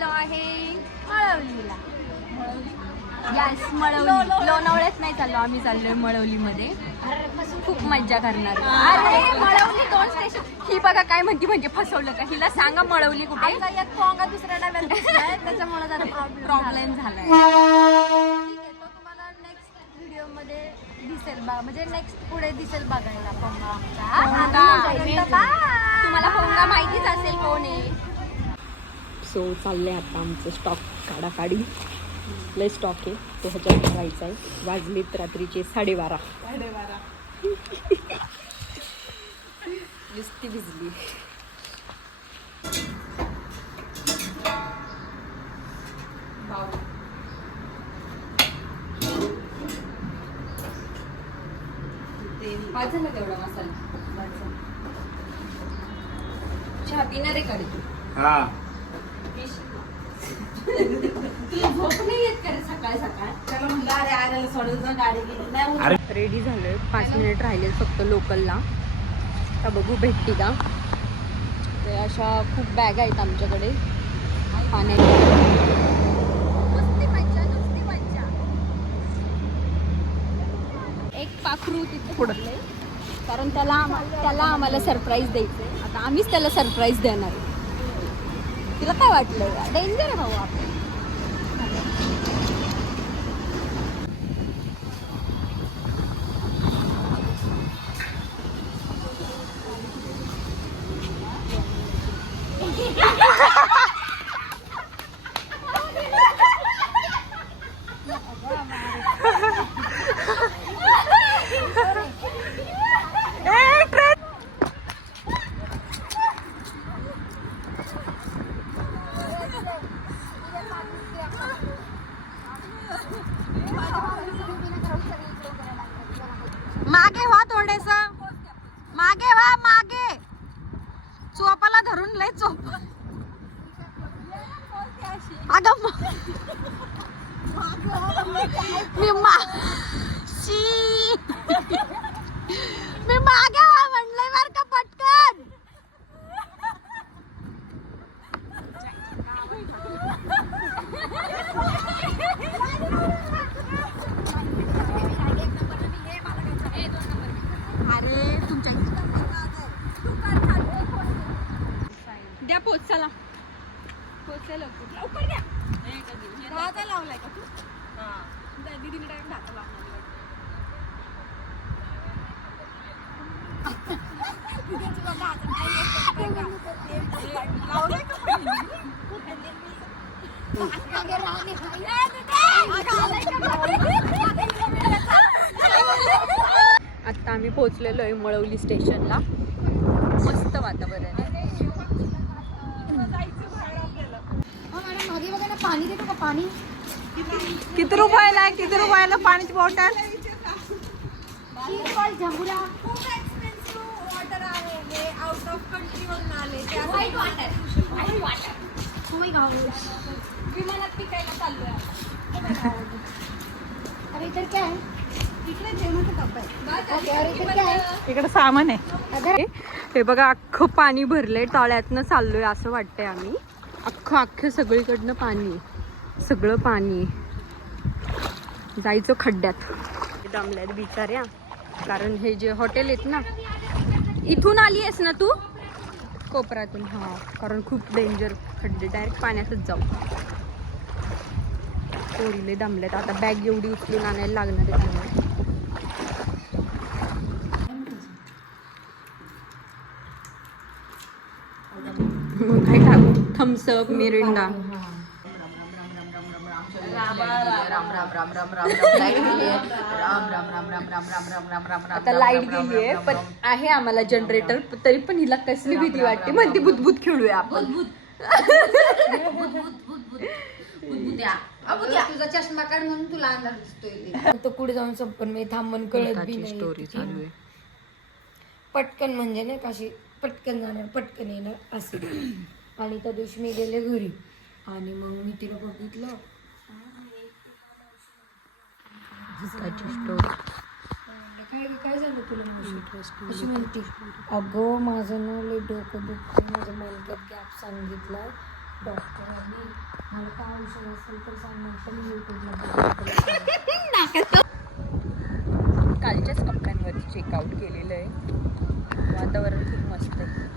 चाललेलो आहे मळवलीला. यस, मळवली. लोणावळ्यात नाही चाललो आम्ही, चाललोय मळवलीमध्ये. खूप मज्जा करणार. अरे मळवली 2 स्टेशन. ही बघा काय म्हणती, म्हणजे फसवलं का? हिला सांगा मळवली कुठे. एक पोंगा दुसऱ्या डाव्यात त्याच्यामुळे जरा प्रॉब्लेम झालाय. तो तुम्हाला नेक्स्ट व्हिडिओ मध्ये दिसेल बघा, म्हणजे नेक्स्ट पुढे दिसेल बघायला पोंगा आमचा. तुम्हाला पोंगा माहितीच असेल कोण आहे. सो चाललंय आता आमचं स्टॉक काढाकाढी. लय स्टॉक आहे तो ह्याच्यात भरायचा आहे. वाजलेत रात्रीचे 12:30. नुसती भिजली. वाजला तेवढा मसाला. चहा पिणार आहे का रे तू? हा. रेडी झालोय. 5 मिनिट राहिले फक्त लोकलला. आता बघू भेटती का. ते अशा खूप बॅग आहेत आमच्याकडे पाण्याच्या. एक पाखरू तिथे पुढे, कारण त्याला आम्हाला सरप्राईज द्यायचंय. आता आम्हीच त्याला सरप्राईज देणार. तिला काय वाटलं? डेंजर आहे भाऊ आपण. मागे व्हा थोडेस, मागे व्हा, मागे. चोपाला धरून लय चोप. अगं मी मागे व्हा म्हणलंय बर का, पटकन. अरे तुमच्या द्या पोच. चला पोचायला लवकर द्या. भाता लावलाय का तू? दीदीने डायरेक्ट भाता लावणार. आता आम्ही पोहोचलेलो आहे मळवली स्टेशनला. मस्त वातावरण आहे. पाणी देतो का? पाणी किती रुपयाला आहे? किती रुपयाला पाण्याची बॉटल? खूप एक्सपेन्सिव्ह वॉटर आहे. आउट ऑफ कंट्री वरून आले. White water. विमानात पिकायला चाललोय. अरे इतर काय? इकडे जेवणाचं कप आहे. इकडे सामान आहे. हे बघा अख्खं पाणी भरलंय. तळ्यातनं चाललोय असं वाटतंय आम्ही. अख्खं सगळीकडनं पाणी, सगळं पाणी. जायचं खड्ड्यात. दमल्यात बिचाऱ्या, कारण हे जे हॉटेल आहेत ना. इथून आली आहेस ना तू? कोपऱ्यातून. हा, कारण खूप डेंजर खड्डे. डायरेक्ट पाण्यातच जाऊ. पोरीले दमल्यात. आता बॅग एवढी उचलून आणायला लागणार आहे. काय टाकू? Thums Up, Mirinda. आता लाईट गेली आहे, पण आहे आम्हाला जनरेटर. तरी पण हिला कसली भीती वाटते. म्हणते बुदबुद खेळूया आपण. तुझा चष्मा काढ म्हणून तुला अंधार दिसतोय. तो पुढे जाऊन संपन मी थांबून कळत बी नाही. स्टोरी चालू आहे. पटकन म्हणजे नाही काशी पटकन जाणार पटकन येणार असं. आणि त्या दिवशी मी गेले घरी आणि मग मी तिला बघितलं. काय झालं तुला? अशी म्हणते, अगं माझं ना लय डोकं दुखतं, माझं मनक्यात गॅप सांगितलं डॉक्टरांनी मला काय औषध असेल तर सांग, म्हटलं मी युट्यूबला कालच्याच कपड्यांवरती चेकआउट केलेलं आहे. वातावरण खूप मस्त आहे.